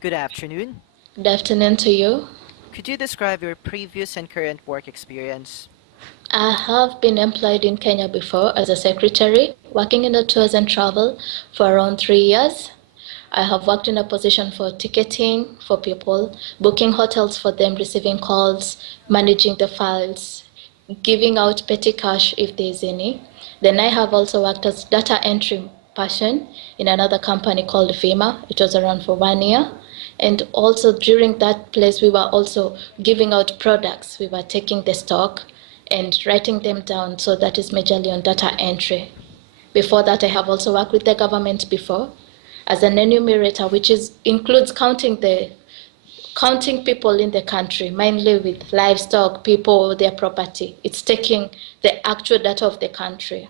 Good afternoon. Good afternoon to you. Could you describe your previous and current work experience? I have been employed in Kenya before as a secretary, working in the tours and travel for around 3 years. I have worked in a position for ticketing for people, booking hotels for them, receiving calls, managing the files, giving out petty cash if there is any. Then I have also worked as data entry person in another company called Vima. It was around for 1 year. And also during that place, we were also giving out products. We were taking the stock and writing them down. So that is majorly on data entry. Before that, I have also worked with the government before as an enumerator, which includes counting people in the country, mainly with livestock, people, their property. It's taking the actual data of the country.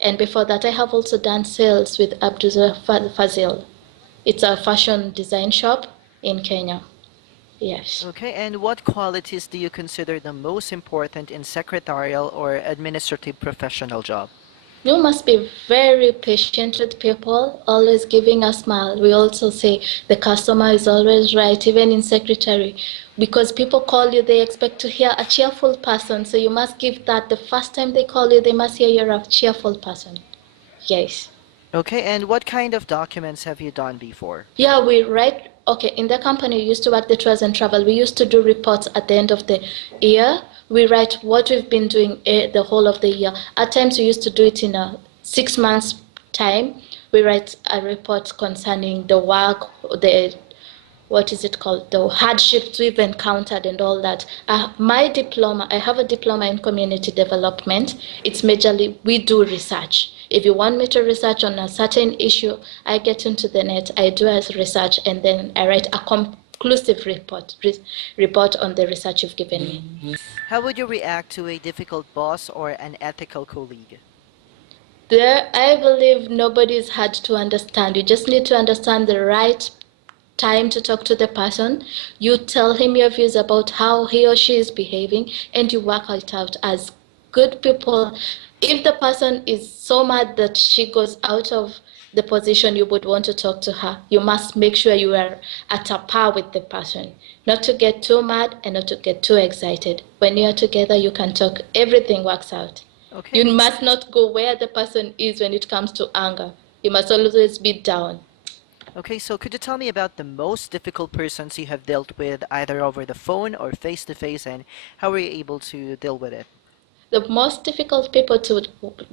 And before that, I have also done sales with Abdul Fazil. It's a fashion design shop in Kenya. Yes. Okay, and what qualities do you consider the most important in secretarial or administrative professional job? You must be very patient with people, always giving a smile. We also say the customer is always right, even in secretary, because people call you, they expect to hear a cheerful person. So you must give that the first time they call you, they must hear you're a cheerful person. Yes. Okay, and what kind of documents have you done before? Yeah, we write. Okay, in the company we used to work the tours and travel. We used to do reports at the end of the year. We write what we've been doing the whole of the year. At times we used to do it in a 6 months time. We write a report concerning the work, the what is it called, the hardships we've encountered and all that. My diploma, I have a diploma in community development. It's majorly, we do research. If you want me to research on a certain issue, I get into the net, I do as research, and then I write a conclusive report on the research you've given me. How would you react to a difficult boss or an ethical colleague? There, I believe nobody is hard to understand. You just need to understand the right time to talk to the person. You tell him your views about how he or she is behaving, and you work it out as good people. If the person is so mad that she goes out of the position you would want to talk to her, you must make sure you are at a par with the person, not to get too mad and not to get too excited. When you are together, you can talk, everything works out. You Okay, must not go where the person is when it comes to anger. You must always be down. okay, so could you tell me about the most difficult persons you have dealt with either over the phone or face to face, and how were you able to deal with it? The most difficult people to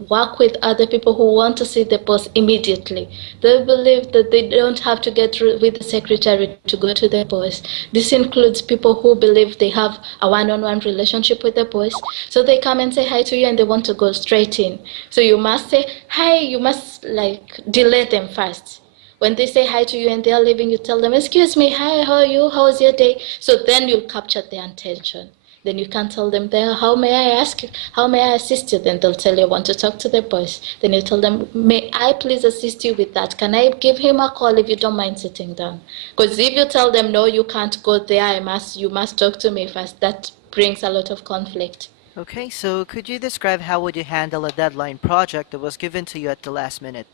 work with are the people who want to see the boss immediately. They believe that they don't have to get through with the secretary to go to the boss. This includes people who believe they have a one-on-one relationship with the boss. So they come and say hi to you and they want to go straight in. So you must say hi, you must like delay them first. When they say hi to you and they are leaving, you tell them, excuse me, hi, how are you? How was your day? So then you'll capture their attention. Then you can tell them there, how may I ask you? How may I assist you? Then they'll tell you, I want to talk to the boss. Then you tell them, may I please assist you with that? Can I give him a call if you don't mind sitting down? Because if you tell them, no, you can't go there, you must talk to me first, that brings a lot of conflict. Okay, so could you describe how would you handle a deadline project that was given to you at the last minute?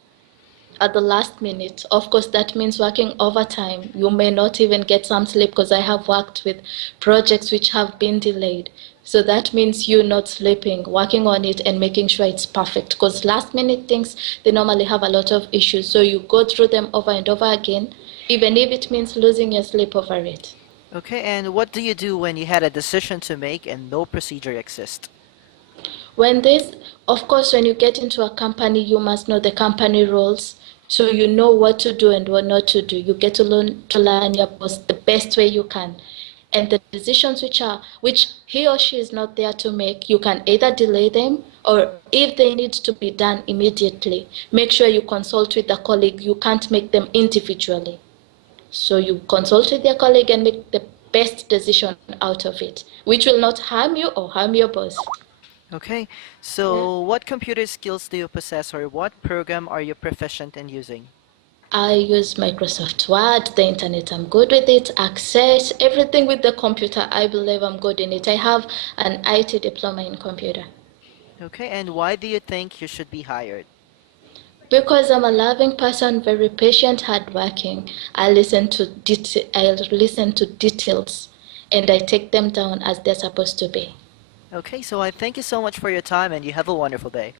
At the last minute. Of course, that means working overtime. You may not even get some sleep because I have worked with projects which have been delayed. So that means you not sleeping, working on it and making sure it's perfect. Because last minute things, they normally have a lot of issues. So you go through them over and over again, even if it means losing your sleep over it. Okay, and what do you do when you had a decision to make and no procedure exists? When this, of course, when you get into a company, you must know the company rules. So you know what to do and what not to do. You get to learn your boss the best way you can. And the decisions which he or she is not there to make, you can either delay them or if they need to be done immediately, make sure you consult with the colleague. You can't make them individually. So you consult with your colleague and make the best decision out of it, which will not harm you or harm your boss. Okay, Yeah. so what computer skills do you possess or what program are you proficient in using? I use Microsoft Word, the internet, I'm good with it. Access, everything with the computer, I believe I'm good in it. I have an IT diploma in computer. Okay, and why do you think you should be hired? Because I'm a loving person, very patient, hardworking. I listen to details, and I take them down as they're supposed to be. Okay, so I thank you so much for your time and you have a wonderful day.